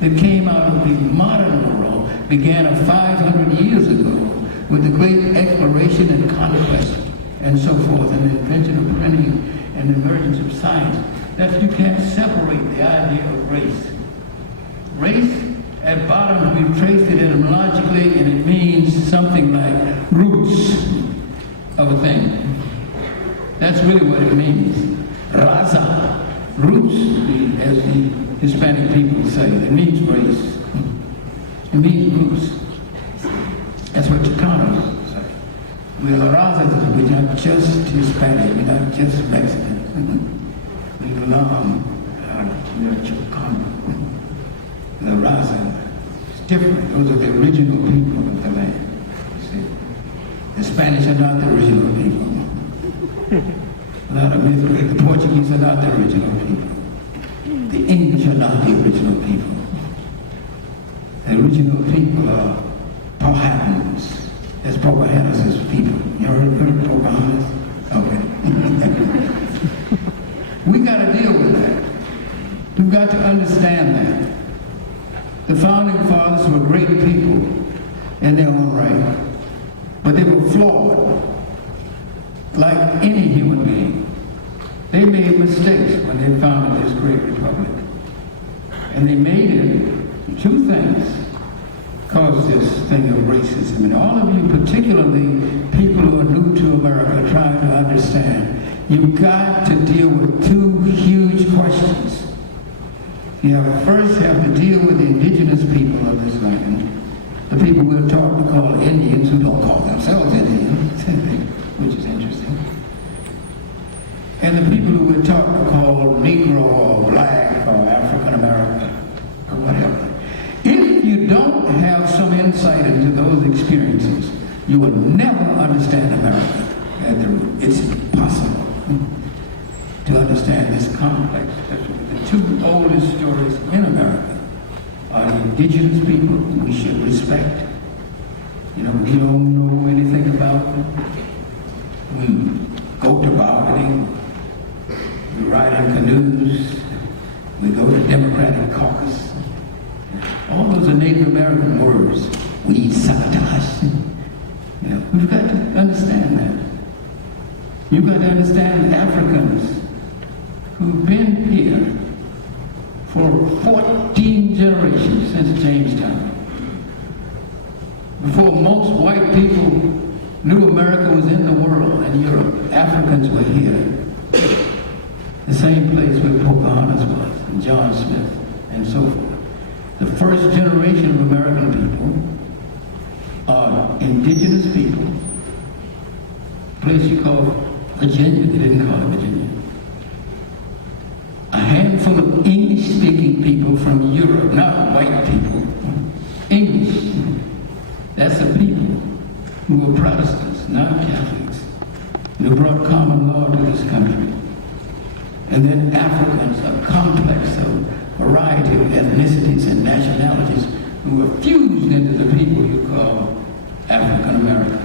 that came out of the modern world began 500 years ago with the great exploration and conquest and so forth, and the invention of printing and the emergence of science, that you can't separate the idea of race. Race, at bottom, we've traced it etymologically, and it means something like roots of a thing. That's really what it means. Raza, roots, as the Hispanic people say. It means race. It means roots. That's what Chicanos say. We're Razas, we're not just Hispanic, we're not just Mexican. We belong to Chicano. The Raza. It's different. Those are the original people of the land. You see? The Spanish are not the original people. Without a myth, the Portuguese are not the original people. The English are not the original people. The original people are Powhatans. That's Pocahontas' people. You heard of Pocahontas? Okay. We got to deal with that. We've got to understand that. The founding fathers were great people in their own right, but they were flawed, like any human being. They made mistakes when they founded this great republic. And they made it, two things caused this thing of racism. And all of you, particularly people who are new to America, trying to understand, you've got to deal with two huge questions. You first have to deal with the indigenous people of this land, the people we're taught to call Indians, who don't call themselves Indians, which is interesting. And the people who we're taught to call Negro or Black or African American or whatever. If you don't have some insight into those experiences, you will never understand America at the root. It's impossible to understand this complex. The two oldest stories in America are the indigenous people who we should respect. You know, we don't know anything about them. We go to bargaining. We ride in canoes. We go to Democratic caucus. All those are Native American words. We eat sabotage. You know, we've got to understand that. You've got to understand Africans who've been here for 14 generations since Jamestown. Before most white people knew America was in the world and Europe, Africans were here. The same place where Pocahontas was, and John Smith, and so forth. The first generation of American people are indigenous people. A place you call Virginia, they didn't call it Virginia. A handful of English-speaking people from Europe, not white people. English. That's the people who were Protestants, not Catholics, and who brought common law to this country. And then Africans, a complex of variety of ethnicities and nationalities who were fused into the people you call African American.